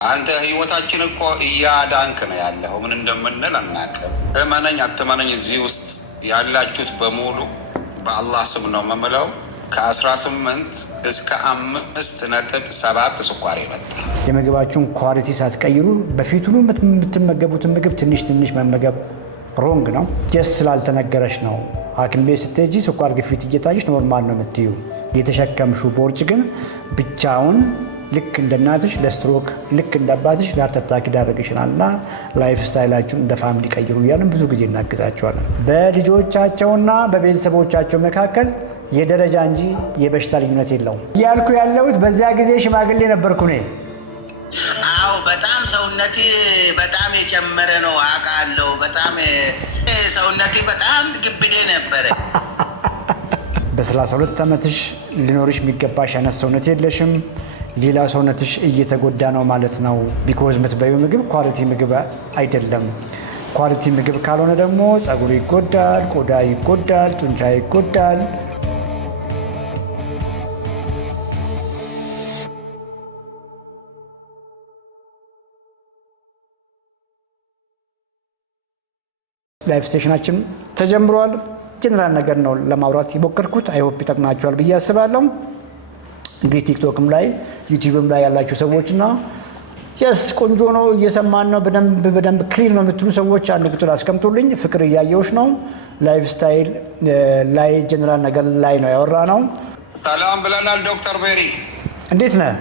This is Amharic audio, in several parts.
አንተ ህይወታችን እኮ እያዳንክ ነው ያለው። ምን እንደምንል አናውቅም። እመነኝ አትመነኝ፣ እዚህ ውስጥ ያላችሁት በሙሉ በአላህ ስም ነው የምምለው። ከ18 እስከ 5.7 ስኳር ይመጣ። የምግባችሁን ኳሊቲ ሳትቀይሩ በፊቱኑ የምትመገቡትን ምግብ ትንሽ ትንሽ መመገብ ሮንግ ነው። ጀስት ስላልተነገረሽ ነው። ሐኪም ቤት ስትሄጂ ስኳር ግፊት እየታየሽ ኖርማል ነው የምትዩ። የተሸከምሹ ቦርጭ ግን ብቻውን ልክ እንደ እናትሽ ለስትሮክ ልክ እንደ አባትሽ ለሃርት አታክ ይዳረግሽናልና ላይፍ ስታይላችሁን እንደ ፋሚሊ ቀይሩ እያልን ብዙ ጊዜ እናግዛቸዋለን። በልጆቻቸውና በቤተሰቦቻቸው መካከል የደረጃ እንጂ የበሽታ ልዩነት የለውም እያልኩ ያለሁት በዚያ ጊዜ ሽማግሌ ነበርኩ እኔ። አዎ በጣም ሰውነቴ በጣም የጨመረ ነው አውቃለሁ። በጣም ሰውነቴ በጣም ግብዴ ነበረ። በ32 ዓመትሽ ሊኖርሽ የሚገባሽ አይነት ሰውነት የለሽም። ሌላ ሰውነትሽ እየተጎዳ ነው ማለት ነው። ቢኮዝ የምትበዩ ምግብ ኳሊቲ ምግብ አይደለም። ኳሊቲ ምግብ ካልሆነ ደግሞ ፀጉር ይጎዳል፣ ቆዳ ይጎዳል፣ ጡንቻ ይጎዳል። ላይፍ ስቴሽናችን ተጀምሯል። ጀነራል ነገር ነው ለማውራት የሞከርኩት። አይሆፕ ይጠቅማችኋል ብዬ አስባለሁ። እንግዲህ ቲክቶክም ላይ ዩቲዩብም ላይ ያላችሁ ሰዎችና የስ ቆንጆ ነው እየሰማን ነው በደንብ ክሊር ነው የምትሉ ሰዎች አንድ ቁጥር አስቀምጡልኝ። ፍቅር እያየሁሽ ነው። ላይፍ ስታይል ላይ ጀነራል ነገር ላይ ነው ያወራ ነው። ሰላም ብለናል። ዶክተር ቤሪ እንዴት ነህ?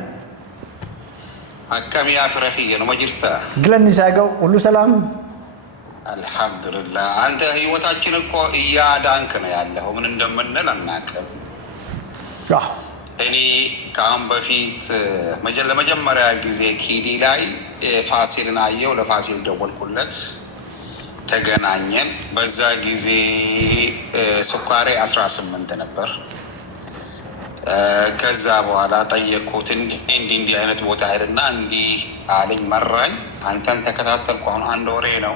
አከሚያ ፍረህየ ነው መጅርታ ግለን ሳይገው ሁሉ ሰላም አልሐምዱሊላህ። አንተ ህይወታችን እኮ እያዳንክ ነው ያለው። ምን እንደምንል አናውቅም። እኔ ከአሁን በፊት ለመጀመሪያ ጊዜ ኪዲ ላይ ፋሲልን አየው። ለፋሲል ደወልኩለት፣ ተገናኘን። በዛ ጊዜ ስኳሬ 18 ነበር። ከዛ በኋላ ጠየቅኩት፣ እንዲህ አይነት ቦታ ሄድና እንዲህ አለኝ፣ መራኝ። አንተን ተከታተልኩ። አሁን 1 ወሬ ነው።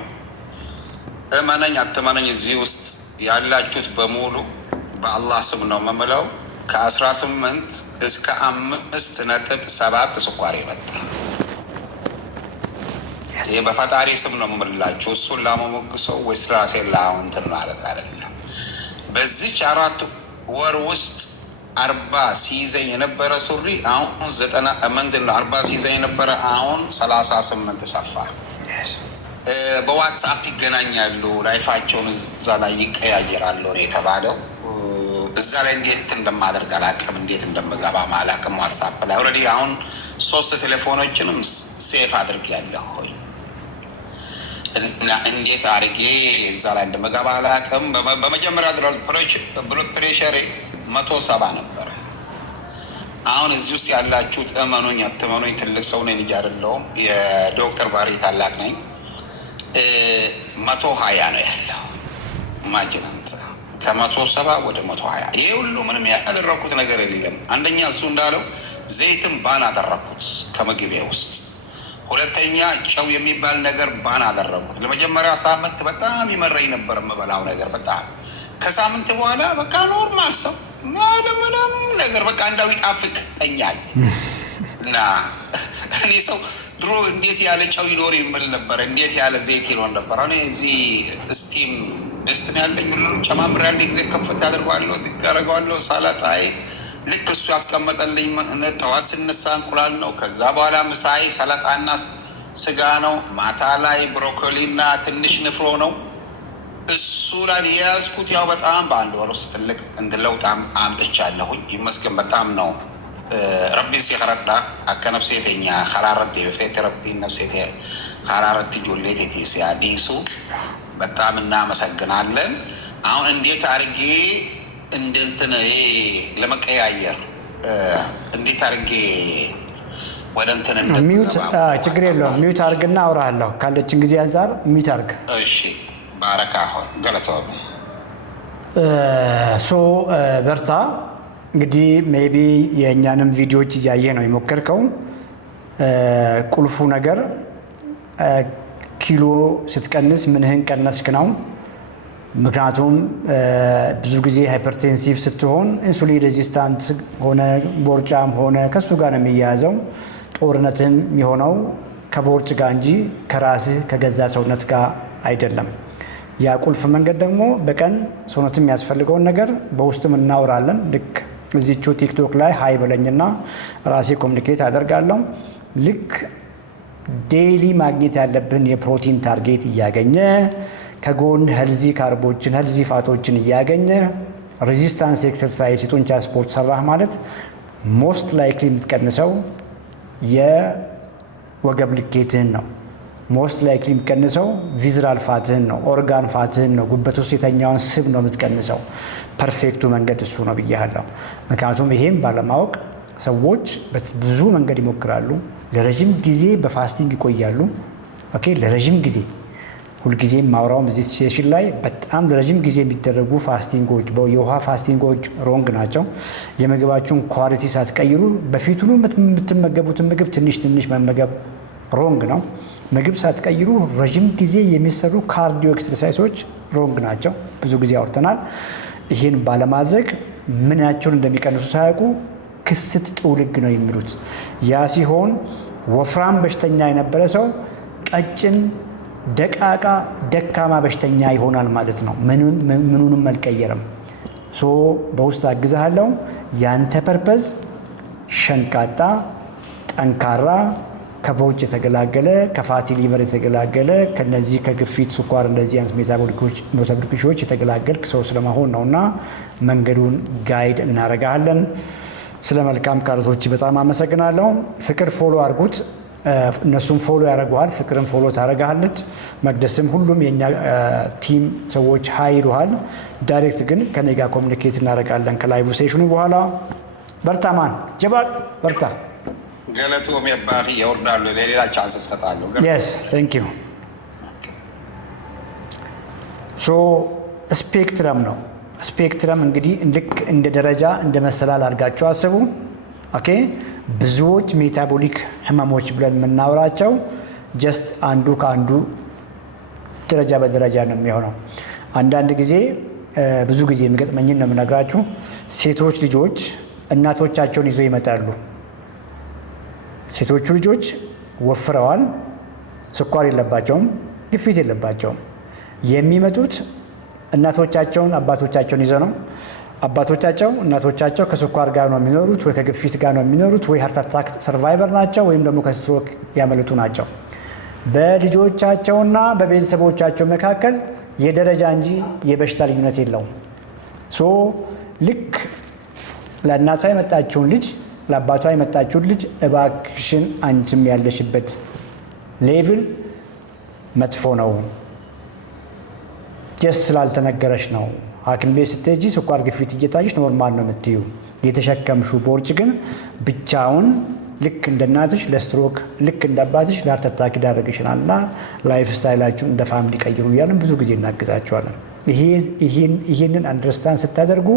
እመነኝ አትመነኝ፣ እዚህ ውስጥ ያላችሁት በሙሉ በአላህ ስም ነው የምምለው። ከ18 እስከ 5.7 ስኳር ይመጣ። ይህ በፈጣሪ ስም ነው የምምላችሁ። እሱን ላመሞግሰው ወይስ ራሴን ላወንትን ማለት አይደለም። በዚች 4 ወር ውስጥ 40 ሲይዘኝ የነበረ ሱሪ አሁን 40 ሲይዘኝ የነበረ አሁን 38 ሰፋ። በዋትስአፕ ይገናኛሉ፣ ላይፋቸውን እዛ ላይ ይቀያየራሉ ነው የተባለው። እዛ ላይ እንዴት እንደማደርግ አላውቅም፣ እንዴት እንደምገባ አላውቅም። ዋትስአፕ ላይ ኦልሬዲ አሁን 3 ቴሌፎኖችንም ሴፍ አድርጌያለሁ እና እንዴት አድርጌ እዛ ላይ እንደምገባ አላውቅም። በመጀመሪያ ብሉድ ፕሬሸሬ 170 ነበር። አሁን እዚህ ውስጥ ያላችሁት እመኑኝ አትመኑኝ፣ ትልቅ ሰው ነኝ፣ ልጅ አይደለሁም። የዶክተር ባሪ ታላቅ ነኝ። 120 ነው ያለው። ማጅናንት ከ170 ወደ 120። ይሄ ሁሉ ምንም ያደረኩት ነገር የለም። አንደኛ እሱ እንዳለው ዘይትም ባን አደረኩት ከምግቤ ውስጥ። ሁለተኛ ጨው የሚባል ነገር ባን አደረኩት። ለመጀመሪያ ሳምንት በጣም ይመረኝ ነበር የምበላው ነገር በጣም። ከሳምንት በኋላ በቃ ኖርማል ሰው ምንም ነገር በቃ እንዳው ይጣፍጠኛል። እና እኔ ሰው ድሮ እንዴት ያለ ጨው ይኖር ይምል ነበር፣ እንዴት ያለ ዘይት ይኖር ነበር። እኔ እዚህ ስቲም ደስትን ያለኝ ሁሉንም ጨማምር ያለ ጊዜ ከፍት ያደርገዋለሁ፣ ትጋረገዋለሁ። ሳላጣይ ልክ እሱ ያስቀመጠልኝ ጠዋት ስንሳ እንቁላል ነው። ከዛ በኋላ ምሳይ ሰላጣና ስጋ ነው። ማታ ላይ ብሮኮሊና ትንሽ ንፍሮ ነው። እሱ ላይ የያዝኩት ያው በጣም በ1 ወር ውስጥ ትልቅ እንድለውጥ አምጥቻለሁኝ። ይመስገን በጣም ነው። ረቢ ሲኸረዳ አከ ነፍሴተኛ ከራረት በፌት ረቢ ነፍሴተ ከራረት ጆሌቴ ሲያዲሱ በጣም እናመሰግናለን። አሁን እንዴት አድርጌ እንደንትን ለመቀያየር እንዴት አድርጌ ወደ እንትን ሚዩት ችግር የለውም። ሚዩት አድርግና አውራለሁ ካለችን ጊዜ አንፃር ሚዩት አድርግ። እሺ ባረካ ሆን ገለተው በርታ። እንግዲህ ሜቢ የእኛንም ቪዲዮዎች እያየ ነው የሞከርከው። ቁልፉ ነገር ኪሎ ስትቀንስ ምንህን ቀነስክ ነው። ምክንያቱም ብዙ ጊዜ ሃይፐርቴንሲቭ ስትሆን ኢንሱሊን ሬዚስታንት ሆነ ቦርጫም ሆነ ከሱ ጋር ነው የሚያያዘው። ጦርነትም የሚሆነው ከቦርጭ ጋር እንጂ ከራስህ ከገዛ ሰውነት ጋር አይደለም። ያ ቁልፍ መንገድ ደግሞ በቀን ሰውነት የሚያስፈልገውን ነገር በውስጥም እናወራለን። ልክ እዚቹ ቲክቶክ ላይ ሀይ በለኝና ራሴ ኮሚኒኬት አደርጋለሁ። ልክ ዴይሊ ማግኘት ያለብን የፕሮቲን ታርጌት እያገኘ ከጎን ሄልዚ ካርቦችን ሄልዚ ፋቶችን እያገኘ ሬዚስታንስ ኤክሰርሳይዝ የጡንቻ ስፖርት ሰራህ ማለት ሞስት ላይክሊ የምትቀንሰው የወገብ ልኬትህን ነው። ሞስት ላይክሊ የምትቀንሰው ቪዝራል ፋትህን ነው፣ ኦርጋን ፋትህን ነው፣ ጉበት ውስጥ የተኛውን ስብ ነው የምትቀንሰው። ፐርፌክቱ መንገድ እሱ ነው ብያለሁ። ምክንያቱም ይሄም ባለማወቅ ሰዎች ብዙ መንገድ ይሞክራሉ። ለረዥም ጊዜ በፋስቲንግ ይቆያሉ። ኦኬ፣ ለረዥም ጊዜ ሁልጊዜም ማውራውም እዚህ ሴሽን ላይ በጣም ለረዥም ጊዜ የሚደረጉ ፋስቲንጎች፣ የውሃ ፋስቲንጎች ሮንግ ናቸው። የምግባችሁን ኳሊቲ ሳትቀይሩ በፊቱኑ የምትመገቡትን ምግብ ትንሽ ትንሽ መመገብ ሮንግ ነው። ምግብ ሳትቀይሩ ረዥም ጊዜ የሚሰሩ ካርዲዮ ኤክሰርሳይሶች ሮንግ ናቸው። ብዙ ጊዜ አውርተናል። ይህን ባለማድረግ ምናቸውን እንደሚቀንሱ ሳያውቁ ክስት ጥውልግ ነው የሚሉት። ያ ሲሆን ወፍራም በሽተኛ የነበረ ሰው ቀጭን፣ ደቃቃ፣ ደካማ በሽተኛ ይሆናል ማለት ነው። ምኑንም አልቀየረም። ሶ በውስጥ አግዛለሁ። ያንተ ፐርፐዝ ሸንቃጣ፣ ጠንካራ፣ ከቦርጭ የተገላገለ፣ ከፋቲ ሊቨር የተገላገለ፣ ከነዚህ ከግፊት፣ ስኳር፣ እንደዚህ አይነት ሜታቦሊኮች የተገላገልክ ሰው ስለመሆን ነውና መንገዱን ጋይድ እናደርጋለን። ስለ መልካም ቃላቶች በጣም አመሰግናለሁ። ፍቅር ፎሎ አድርጉት፣ እነሱም ፎሎ ያደርጉሃል። ፍቅርም ፎሎ ታደርጋለች። መቅደስም፣ ሁሉም የኛ ቲም ሰዎች ሀይ ይሉሃል። ዳይሬክት ግን ከኔ ጋር ኮሚኒኬት እናደርጋለን ከላይቭ ሴሽኑ በኋላ። በርታ ማን ጀባል በርታ። ገለቱ የሚባል ይወርዳሉ። ለሌላ ቻንስ ሰጣለሁ። yes thank you ሶ ስፔክትረም ነው። ስፔክትረም እንግዲህ ልክ እንደ ደረጃ እንደ መሰላል አድርጋችሁ አስቡ። ኦኬ፣ ብዙዎች ሜታቦሊክ ህመሞች ብለን የምናወራቸው ጀስት አንዱ ከአንዱ ደረጃ በደረጃ ነው የሚሆነው። አንዳንድ ጊዜ ብዙ ጊዜ የሚገጥመኝን ነው የምነግራችሁ። ሴቶች ልጆች እናቶቻቸውን ይዞ ይመጣሉ። ሴቶቹ ልጆች ወፍረዋል፣ ስኳር የለባቸውም፣ ግፊት የለባቸውም። የሚመጡት እናቶቻቸውን አባቶቻቸውን ይዘው ነው። አባቶቻቸው እናቶቻቸው ከስኳር ጋር ነው የሚኖሩት፣ ወይ ከግፊት ጋር ነው የሚኖሩት፣ ወይ ሃርት አታክ ሰርቫይቨር ናቸው፣ ወይም ደግሞ ከስትሮክ ያመለጡ ናቸው። በልጆቻቸውና በቤተሰቦቻቸው መካከል የደረጃ እንጂ የበሽታ ልዩነት የለውም። ሶ ልክ ለእናቷ የመጣችውን ልጅ ለአባቷ የመጣችውን ልጅ እባክሽን አንቺም ያለሽበት ሌቭል መጥፎ ነው፣ ጀስ ስላልተነገረሽ ነው። ሐኪም ቤት ስትሄጂ ስኳር ግፊት እየታየሽ ኖርማል ነው የምትዩ። የተሸከምሹ ቦርጭ ግን ብቻውን ልክ እንደ እናትሽ ለስትሮክ፣ ልክ እንደ አባትሽ ለሃርት አታክ ሊዳረግ ይችላል። እና ላይፍ ስታይላችሁን እንደ ፋሚሊ ቀይሩ እያለን ብዙ ጊዜ እናግዛቸዋለን። ይህንን አንደርስታንድ ስታደርጉ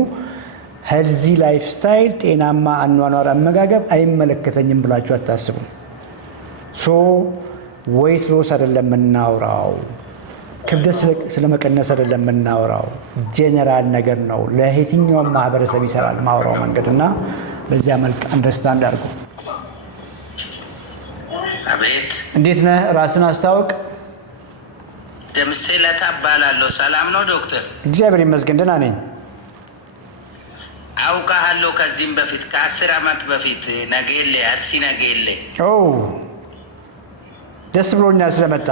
ሄልዚ ላይፍ ስታይል፣ ጤናማ አኗኗር፣ አመጋገብ አይመለከተኝም ብላችሁ አታስቡ። ሶ ዌይት ሎስ አይደለም የምናወራው፣ ክብደት ስለመቀነስ አይደለም የምናወራው፣ ጄኔራል ነገር ነው። ለየትኛውም ማህበረሰብ ይሰራል ማውራው መንገድ እና በዚያ መልክ አንደርስታንድ አድርጉ። አቤት፣ እንዴት ነህ? ራስን አስታውቅ። ደምሴ ለታ እባላለሁ። ሰላም ነው ዶክተር? እግዚአብሔር ይመስገን ደህና ነኝ። አውቃለሁ ከዚህም በፊት ከ10 ዓመት በፊት ነጌሌ፣ አርሲ ነጌሌ። ደስ ብሎኛል ስለመጣ።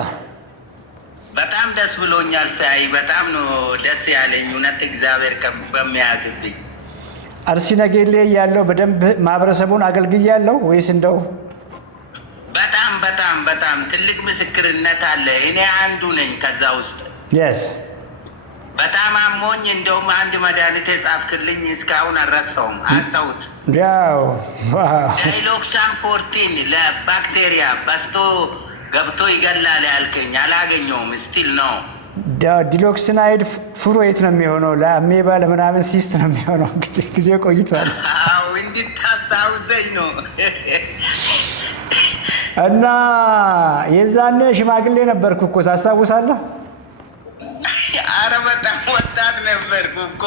በጣም ደስ ብሎኛል ሳይ፣ በጣም ነው ደስ ያለኝ እውነት እግዚአብሔር በሚያግብኝ። አርሲ ነጌሌ ያለው በደንብ ማህበረሰቡን አገልግያለሁ ወይስ እንደው? በጣም በጣም በጣም ትልቅ ምስክርነት አለ። እኔ አንዱ ነኝ ከዛ ውስጥ። የስ በጣም አሞኝ እንደውም አንድ መድኃኒት የጻፍክልኝ እስካሁን አልረሳውም፣ አጣሁት። ያው ዳይሎክሳን 14 ለባክቴሪያ በስቶ ገብቶ ይገላል ያልከኝ አላገኘውም። ስቲል ነው ዲሎክሲናይድ ፍሩዌት ነው የሚሆነው፣ ለአሜባ ለምናምን ሲስት ነው የሚሆነው። እንግዲህ ጊዜ ቆይቷል። አዎ እንድታስታውሰኝ ነው። እና የዛኔ ሽማግሌ ነበርኩ እኮ ታስታውሳለህ? አረ በጣም ወጣት ነበርኩ እኮ።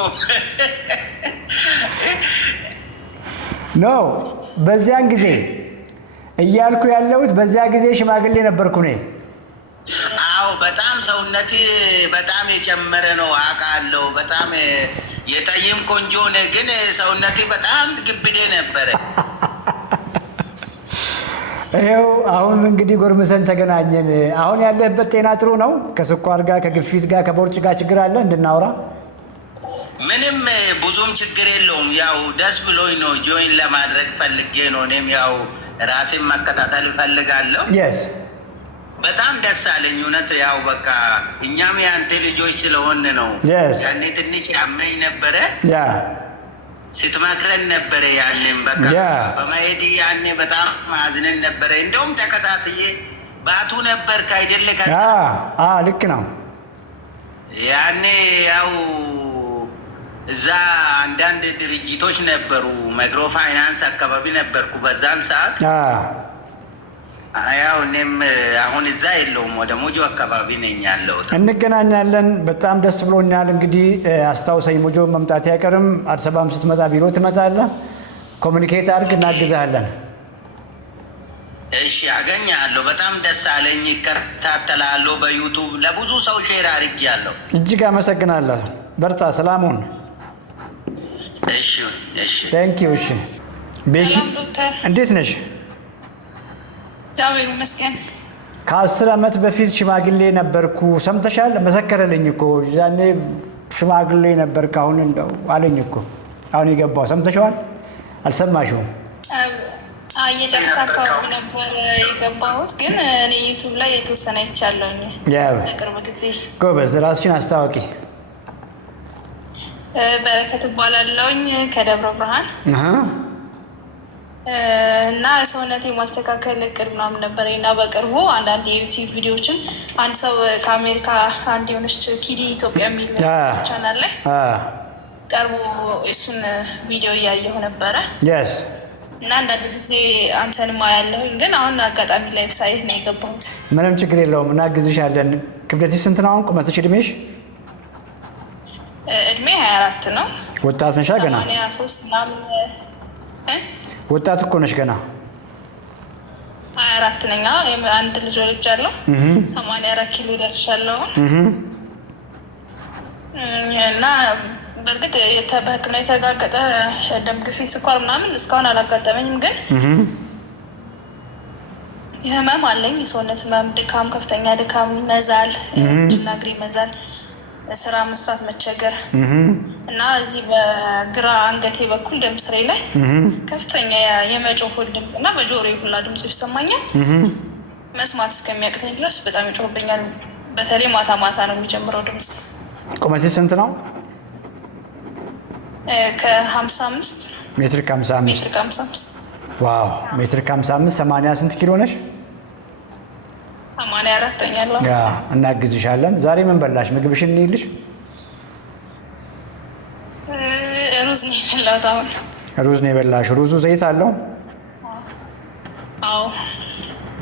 ኖ በዚያን ጊዜ እያልኩ ያለሁት በዛ ጊዜ ሽማግሌ ነበርኩ ነኝ። አዎ በጣም ሰውነቴ በጣም የጨመረ ነው አውቃለሁ። በጣም የጠይም ቆንጆ ነህ፣ ግን ሰውነቴ በጣም ግብዴ ነበረ። ይኸው አሁን እንግዲህ ጎርምሰን ተገናኘን። አሁን ያለህበት ጤና ጥሩ ነው? ከስኳር ጋር ከግፊት ጋር ከቦርጭ ጋር ችግር አለ እንድናወራ? ምንም ብዙም ችግር የለውም። ያው ደስ ብሎኝ ነው ጆይን ለማድረግ ፈልጌ ነው። እኔም ያው ራሴን መከታተል እፈልጋለሁ። በጣም ደስ አለኝ እውነት። ያው በቃ እኛም የአንተ ልጆች ስለሆን ነው። ያኔ ትንሽ ያመኝ ነበረ፣ ስትመክረን ነበረ። ያኔም በቃ በመሄድ ያኔ በጣም ማዝነን ነበረ። እንደውም ተከታትዬ ባቱ ነበር ካይደለ? ልክ ነው። ያኔ ያው እዛ አንዳንድ ድርጅቶች ነበሩ፣ ማይክሮ ፋይናንስ አካባቢ ነበርኩ በዛን ሰዓት። ያው እኔም አሁን እዛ የለውም፣ ወደ ሞጆ አካባቢ ነኝ ያለሁት። እንገናኛለን። በጣም ደስ ብሎኛል። እንግዲህ አስታውሰኝ፣ ሞጆ መምጣት አይቀርም። አዲስ አበባም ስትመጣ ቢሮ ትመጣለህ። ኮሚኒኬት አድርግ፣ እናግዛለን። እሺ፣ አገኛለሁ። በጣም ደስ አለኝ። ይከታተላለሁ በዩቱብ ለብዙ ሰው ሼር አድርጌያለሁ። እጅግ አመሰግናለሁ። በርታ፣ ሰላሙን። እሺ፣ እሺ፣ ቴንኪው። እሺ፣ ቤኪ እንዴት ነሽ? እግዚአብሔር ይመስገን። ከ10 ዓመት በፊት ሽማግሌ ነበርኩ። ሰምተሻል? መሰከረልኝ እኮ ያኔ ሽማግሌ ነበርክ አሁን እንደው አለኝ እኮ። አሁን የገባው ሰምተሽዋል? አልሰማሽውም? እየጨረሰ አካባቢ ነበር የገባሁት፣ ግን እኔ ዩቱብ ላይ የተወሰነ አይቻለሁኝ በቅርብ ጊዜ። ጎበዝ። ራስሽን አስታወቂ። በረከት እባላለሁኝ ከደብረ ብርሃን እና ሰውነቴ ማስተካከል እቅድ ምናምን ነበረኝ እና በቅርቡ አንዳንድ የዩቲዩብ ቪዲዮዎችን አንድ ሰው ከአሜሪካ አንድ የሆነች ኪዲ ኢትዮጵያ የሚል ቻናል ላይ ቀርቦ እሱን ቪዲዮ እያየሁ ነበረ እና አንዳንድ ጊዜ አንተንማ ያለሁኝ፣ ግን አሁን አጋጣሚ ላይ ሳይህ ነው የገባሁት። ምንም ችግር የለውም፣ እናግዝሻለን። ክብደትሽ ስንት ነው አሁን? ቁመትሽ፣ እድሜሽ? እድሜ 24 ነው። ወጣት ነሻ ገና? 83 ምናምን። ወጣት እኮ ነሽ ገና። 24 ነኝ። አንድ ልጅ ወልጃለሁ። 84 ኪሎ ደርሻለሁ። እና በእርግጥ በሕክምና የተረጋገጠ ደም ግፊት፣ ስኳር ምናምን እስካሁን አላጋጠመኝም፣ ግን ህመም አለኝ። የሰውነት ህመም፣ ድካም፣ ከፍተኛ ድካም፣ መዛል፣ እጅና እግሬ መዛል፣ ስራ መስራት መቸገር እና እዚህ በግራ አንገቴ በኩል ደም ስሬ ላይ ከፍተኛ የመጮህ ድምፅ እና በጆሮዬ ሁላ ድምፆች ይሰማኛል። መስማት እስከሚያቅተኝ ድረስ በጣም ይጮህብኛል። በተለይ ማታ ማታ ነው የሚጀምረው ድምፅ። ቁመትሽ ስንት ነው? ከ55 ሜትር ከ55 ዋው! ሜትር ከ55 80 ስንት ኪሎ ነሽ? 84 ኛለሁ። እናግዝሻለን። ዛሬ ምን በላሽ? ምግብሽን እንይልሽ። ሩዝ ነው የበላሁት። አሁን ሩዝ ነው የበላሽ? ሩዙ ዘይት አለው? አዎ።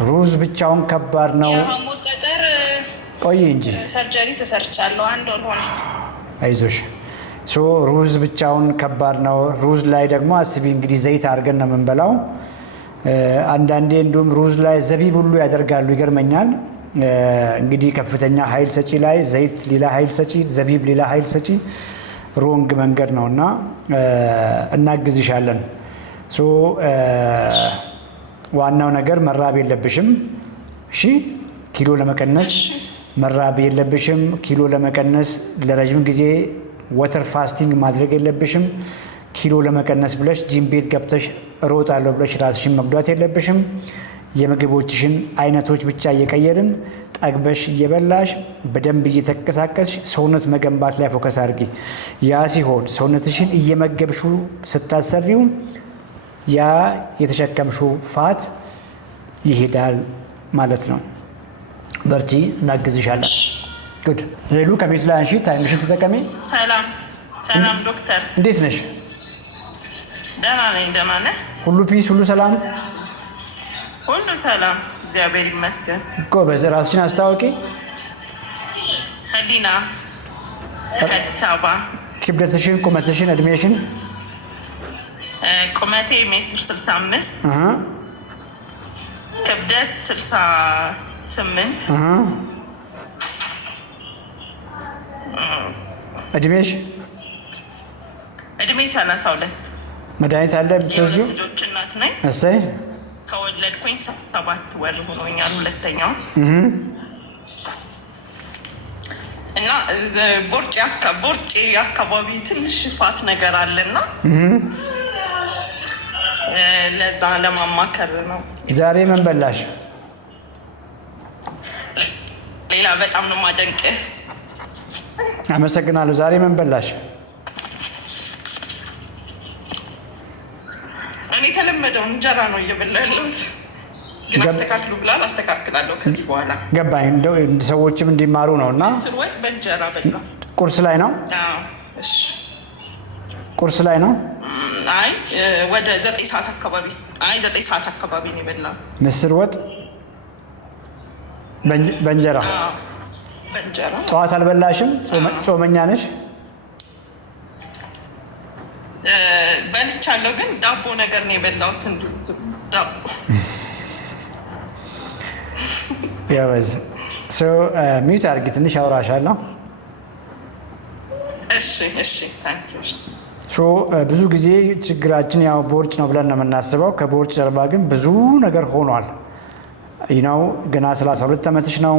ሩዝ ብቻውን ከባድ ነው። የሐሞት ጠጠር ቆይ እንጂ ሰርጀሪ ተሰርቻለሁ። 1 ወር ሆነ። አይዞሽ። ሩዝ ብቻውን ከባድ ነው። ሩዝ ላይ ደግሞ አስቢ እንግዲህ ዘይት አድርገን ነው የምንበላው። አንዳንዴ እንዲሁም ሩዝ ላይ ዘቢብ ሁሉ ያደርጋሉ። ይገርመኛል። እንግዲህ ከፍተኛ ኃይል ሰጪ ላይ ዘይት ሌላ ኃይል ሰጪ፣ ዘቢብ ሌላ ኃይል ሰጪ ሮንግ መንገድ ነው እና እናግዝሻለን። ዋናው ነገር መራብ የለብሽም። እሺ፣ ኪሎ ለመቀነስ መራብ የለብሽም። ኪሎ ለመቀነስ ለረጅም ጊዜ ወተር ፋስቲንግ ማድረግ የለብሽም። ኪሎ ለመቀነስ ብለሽ ጂም ቤት ገብተሽ እሮጣለሁ ብለሽ ራስሽን መጉዳት የለብሽም። የምግቦችሽን አይነቶች ብቻ እየቀየርን ጠግበሽ እየበላሽ በደንብ እየተንቀሳቀስሽ ሰውነት መገንባት ላይ ፎከስ አድርጊ። ያ ሲሆን ሰውነትሽን እየመገብሹ ስታሰሪው ያ የተሸከምሽው ፋት ይሄዳል ማለት ነው። በርቺ፣ እናግዝሻለን። ጉድ ሌሉ ከቤት ላይ አንሺ፣ ታይምሽን ተጠቀሚ። ሰላም ዶክተር፣ እንዴት ነሽ? ደህና ነኝ። ደህና ነህ? ሁሉ ፒስ፣ ሁሉ ሰላም? ሁሉ ሰላም፣ እግዚአብሔር ይመስገን። ጎበዝ። ራስሽን አስታውቂ። ህሊና ከአዲስ አበባ። ክብደትሽን፣ ቁመትሽን፣ እድሜሽን? ቁመቴ 1.65 ሜትር፣ ክብደት 68 እድሜሽ? እድሜ 32 መድኃኒት አለ ብትወስጂው? ልጆች እናት ነኝ። እሰይ ከወለድኩኝ 7 ወር ሆኖኛል ሁለተኛው እና ቦርጬ አካባቢ ትንሽ ፋት ነገር አለና ለዛ ለማማከር ነው። ዛሬ ምን በላሽ? ሌላ በጣም ነው የማደንቅህ። አመሰግናለሁ። ዛሬ ምን በላሽ? እኔ የተለመደውን እንጀራ ነው እየበላ ያለሁት፣ ግን አስተካክሉ ብላል። አስተካክላለሁ ከዚህ በኋላ ገባኝ። እንደው ሰዎችም እንዲማሩ ነው። እና ምስር ወጥ በእንጀራ በላ። ቁርስ ላይ ነው? እሺ ቁርስ ላይ ነው? አይ ወደ 9 ሰዓት አካባቢ 9 ሰዓት አካባቢ ነው የበላሁት። ምስር ወጥ በእንጀራ? በእንጀራ። ጠዋት አልበላሽም? ጾመኛ ነሽ? በልቻለሁ፣ ግን ዳቦ ነገር ነው የበላሁት። እንዲሁ ዳቦ ያበዝ ሚዩት አድርጊ፣ ትንሽ አውራሻለሁ። እሺ ታንክ ዩ። ብዙ ጊዜ ችግራችን ያው ቦርጭ ነው ብለን ነው የምናስበው። ከቦርጭ ጀርባ ግን ብዙ ነገር ሆኗል። ይናው ገና 32 ዓመትሽ ነው።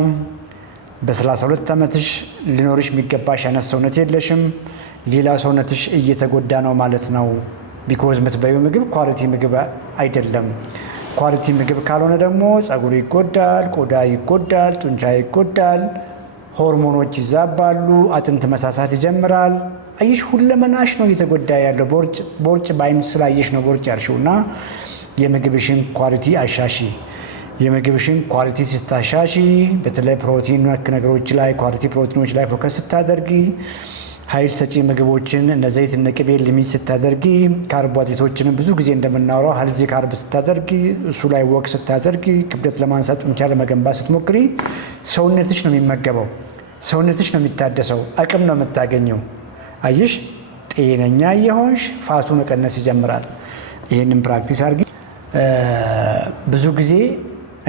በ32 ዓመትሽ ሊኖርሽ የሚገባሽ አይነት ሰውነት የለሽም። ሌላ ሰውነትሽ እየተጎዳ ነው ማለት ነው። ቢኮዝ የምትበይው ምግብ ኳሊቲ ምግብ አይደለም። ኳሊቲ ምግብ ካልሆነ ደግሞ ጸጉር ይጎዳል፣ ቆዳ ይጎዳል፣ ጡንቻ ይጎዳል፣ ሆርሞኖች ይዛባሉ፣ አጥንት መሳሳት ይጀምራል። አየሽ፣ ሁለመናሽ ነው እየተጎዳ ያለው። ቦርጭ በአይን ስላየሽ ነው ቦርጭ ያልሽው። እና የምግብሽን ኳሊቲ አሻሺ። የምግብሽን ኳሊቲ ስታሻሺ፣ በተለይ ፕሮቲን ነክ ነገሮች ላይ ኳሊቲ ፕሮቲኖች ላይ ፎከስ ስታደርጊ፣ ኃይል ሰጪ ምግቦችን እነ ዘይት እነ ቅቤ ሊሚት ስታደርጊ፣ ካርቦሃይድሬቶችንም ብዙ ጊዜ እንደምናወራው ሄልዚ ካርብ ስታደርጊ፣ እሱ ላይ ወቅ ስታደርጊ፣ ክብደት ለማንሳት ጡንቻ ለመገንባት ስትሞክሪ፣ ሰውነትሽ ነው የሚመገበው፣ ሰውነትሽ ነው የሚታደሰው፣ አቅም ነው የምታገኘው። አየሽ፣ ጤነኛ የሆንሽ ፋቱ መቀነስ ይጀምራል። ይህንን ፕራክቲስ አድርጊ። ብዙ ጊዜ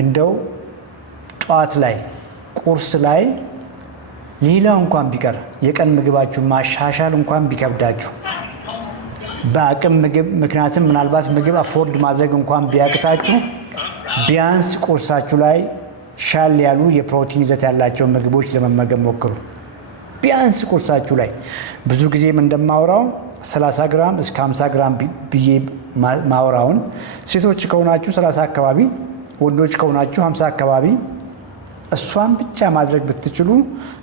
እንደው ጠዋት ላይ ቁርስ ላይ ሌላው እንኳን ቢቀር የቀን ምግባችሁ ማሻሻል እንኳን ቢከብዳችሁ በአቅም ምግብ ምክንያቱም ምናልባት ምግብ አፎርድ ማድረግ እንኳን ቢያቅታችሁ ቢያንስ ቁርሳችሁ ላይ ሻል ያሉ የፕሮቲን ይዘት ያላቸው ምግቦች ለመመገብ ሞክሩ። ቢያንስ ቁርሳችሁ ላይ ብዙ ጊዜም እንደማወራው 30 ግራም እስከ 50 ግራም ብዬ ማወራውን ሴቶች ከሆናችሁ 30 አካባቢ፣ ወንዶች ከሆናችሁ 50 አካባቢ እሷን ብቻ ማድረግ ብትችሉ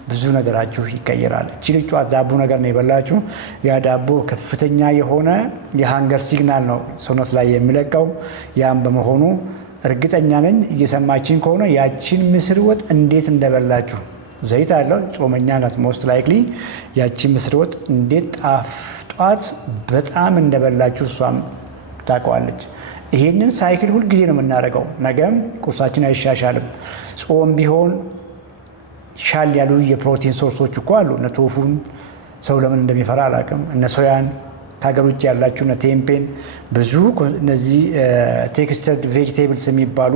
ብዙ ነገራችሁ ይቀየራል። እቺ ልጅ ጠዋት ዳቦ ነገር ነው የበላችሁ። ያ ዳቦ ከፍተኛ የሆነ የሃንገር ሲግናል ነው ሰውነት ላይ የሚለቀው። ያም በመሆኑ እርግጠኛ ነኝ እየሰማችን ከሆነ ያቺን ምስር ወጥ እንዴት እንደበላችሁ፣ ዘይት አለው ጾመኛ ናት ሞስት ላይክሊ። ያቺን ምስር ወጥ እንዴት ጣፍጧት በጣም እንደበላችሁ እሷም ታውቀዋለች። ይሄንን ሳይክል ሁልጊዜ ነው የምናደርገው። ነገም ቁርሳችን አይሻሻልም። ጾም ቢሆን ሻል ያሉ የፕሮቲን ሶርሶች እኮ አሉ። እነ ቶፉን ሰው ለምን እንደሚፈራ አላውቅም። እነ ሶያን ከሀገር ውጭ ያላችሁ እነ ቴምፔን፣ ብዙ እነዚህ ቴክስተድ ቬጅቴብልስ የሚባሉ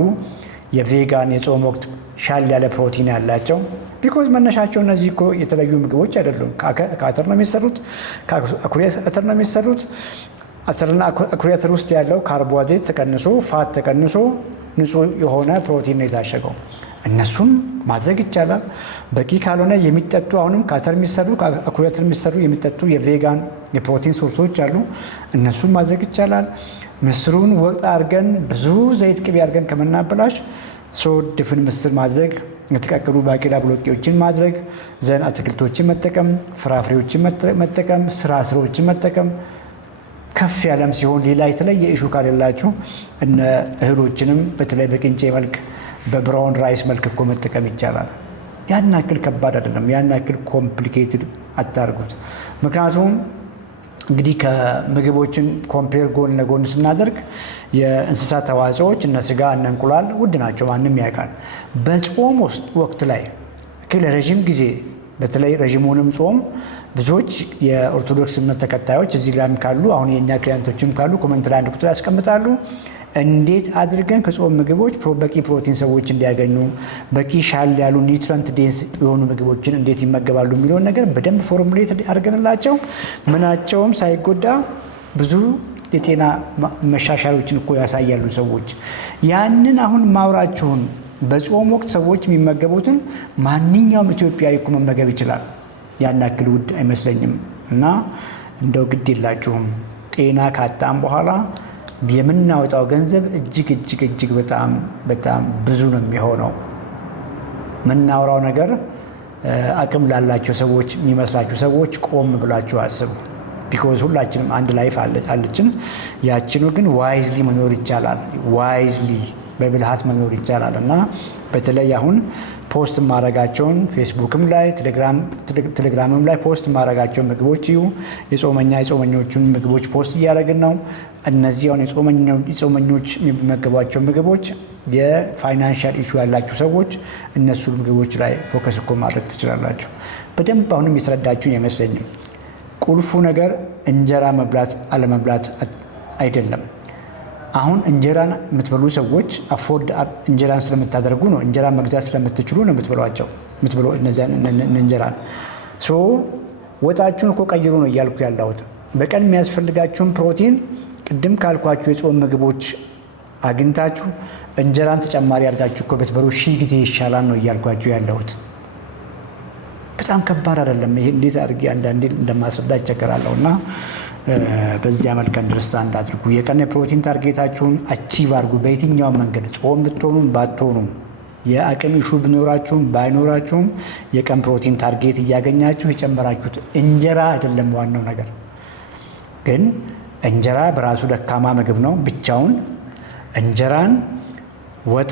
የቬጋን የጾም ወቅት ሻል ያለ ፕሮቲን ያላቸው። ቢኮዝ መነሻቸው እነዚህ እኮ የተለዩ ምግቦች አይደሉም። ከአተር ነው የሚሰሩት፣ ከአኩሪ አተር ነው የሚሰሩት። አተርና አኩሪ አተር ውስጥ ያለው ካርቦሃይድሬት ተቀንሶ ፋት ተቀንሶ ንጹህ የሆነ ፕሮቲን ነው የታሸገው። እነሱም ማድረግ ይቻላል። በቂ ካልሆነ የሚጠጡ አሁንም ከአተር የሚሰሩ ከአኩሪ አተር የሚሰሩ የሚጠጡ የቬጋን የፕሮቲን ሶርሶች አሉ። እነሱም ማድረግ ይቻላል። ምስሩን ወጥ አድርገን ብዙ ዘይት ቅቤ አድርገን ከምናበላሽ ድፍን ምስር ማድረግ፣ የተቀቀሉ ባቄላ ብሎቄዎችን ማድረግ፣ ዘን አትክልቶችን መጠቀም፣ ፍራፍሬዎችን መጠቀም፣ ስራስሮችን መጠቀም። ከፍ ያለም ሲሆን ሌላ የተለየ ኢሹ ካሌላችሁ እነ እህሎችንም በተለይ በቅንጬ መልክ በብራውን ራይስ መልክ እኮ መጠቀም ይቻላል። ያን ያክል ከባድ አይደለም። ያን ያክል ኮምፕሊኬትድ አታርጉት። ምክንያቱም እንግዲህ ከምግቦችን ኮምፔር ጎን ለጎን ስናደርግ የእንስሳት ተዋጽኦዎች እነ ስጋ እነ እንቁላል ውድ ናቸው፣ ማንም ያውቃል። በጾም ውስጥ ወቅት ላይ ለረዥም ጊዜ በተለይ ረዥሙንም ጾም ብዙዎች የኦርቶዶክስ እምነት ተከታዮች እዚህ ላይም ካሉ አሁን የእኛ ክሊያንቶችም ካሉ ኮመንት ላይ አንድ ቁጥር ያስቀምጣሉ። እንዴት አድርገን ከጾም ምግቦች በቂ ፕሮቲን ሰዎች እንዲያገኙ በቂ ሻል ያሉ ኒውትሪንት ዴንስ የሆኑ ምግቦችን እንዴት ይመገባሉ የሚለውን ነገር በደንብ ፎርሙሌት አድርገንላቸው ምናቸውም ሳይጎዳ ብዙ የጤና መሻሻሎችን እኮ ያሳያሉ ሰዎች። ያንን አሁን ማውራችሁን በጾም ወቅት ሰዎች የሚመገቡትን ማንኛውም ኢትዮጵያዊ እኮ መመገብ ይችላል። ያን ያክል ውድ አይመስለኝም። እና እንደው ግድ የላችሁም። ጤና ካጣም በኋላ የምናወጣው ገንዘብ እጅግ በጣም ብዙ ነው የሚሆነው። የምናወራው ነገር አቅም ላላቸው ሰዎች የሚመስላችሁ ሰዎች ቆም ብላችሁ አስቡ። ቢኮዝ ሁላችንም አንድ ላይፍ አለችን። ያችኑ ግን ዋይዝሊ መኖር ይቻላል። ዋይዝሊ በብልሃት መኖር ይቻላል። እና በተለይ አሁን ፖስት ማድረጋቸውን ፌስቡክም ላይ ቴሌግራምም ላይ ፖስት ማድረጋቸውን ምግቦች ይሁ የጾመኞቹን ምግቦች ፖስት እያደረግን ነው። እነዚህ አሁን የጾመኞች የሚመገቧቸው ምግቦች የፋይናንሻል ኢሹ ያላችሁ ሰዎች እነሱ ምግቦች ላይ ፎከስ እኮ ማድረግ ትችላላችሁ። በደንብ አሁንም የተረዳችሁኝ አይመስለኝም። ቁልፉ ነገር እንጀራ መብላት አለመብላት አይደለም። አሁን እንጀራን የምትበሉ ሰዎች አፎርድ እንጀራን ስለምታደርጉ ነው፣ እንጀራ መግዛት ስለምትችሉ ነው የምትበሉ እነዚያን እንጀራን። ሶ ወጣችሁን እኮ ቀይሩ ነው እያልኩ ያለሁት። በቀን የሚያስፈልጋችሁን ፕሮቲን ቅድም ካልኳችሁ የጾም ምግቦች አግኝታችሁ እንጀራን ተጨማሪ አድርጋችሁ እኮ ብትበሉ 1000 ጊዜ ይሻላል ነው እያልኳችሁ ያለሁት። በጣም ከባድ አይደለም። ይሄ እንዴት አድርጌ አንዳንዴ እንደማስረዳ ይቸገራለሁ። እና በዚያ መልክ አንደርስታንድ አድርጉ። የቀን የፕሮቲን ታርጌታችሁን አቺቭ አድርጉ። በየትኛውም መንገድ ጾም ብትሆኑም ባትሆኑም የአቅም ኢሹ ቢኖራችሁም ባይኖራችሁም የቀን ፕሮቲን ታርጌት እያገኛችሁ የጨመራችሁት እንጀራ አይደለም ዋናው ነገር። ግን እንጀራ በራሱ ደካማ ምግብ ነው ብቻውን። እንጀራን ወጥ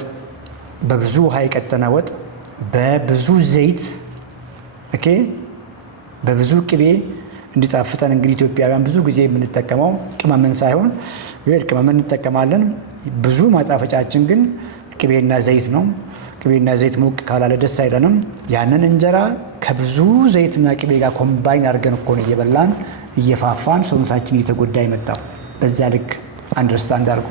በብዙ ውሃ የቀጠነ ወጥ በብዙ ዘይት በብዙ ቅቤ እንዲጣፍጠን እንግዲህ ኢትዮጵያውያን ብዙ ጊዜ የምንጠቀመው ቅመምን ሳይሆን ቅመምን እንጠቀማለን። ብዙ ማጣፈጫችን ግን ቅቤና ዘይት ነው። ቅቤና ዘይት ሞቅ ካላለ ደስ አይለንም። ያንን እንጀራ ከብዙ ዘይትና ቅቤ ጋር ኮምባይን አድርገን እኮ ነው እየበላን እየፋፋን ሰውነታችን እየተጎዳ የመጣው። በዛ ልክ አንደርስታንድ አድርጉ።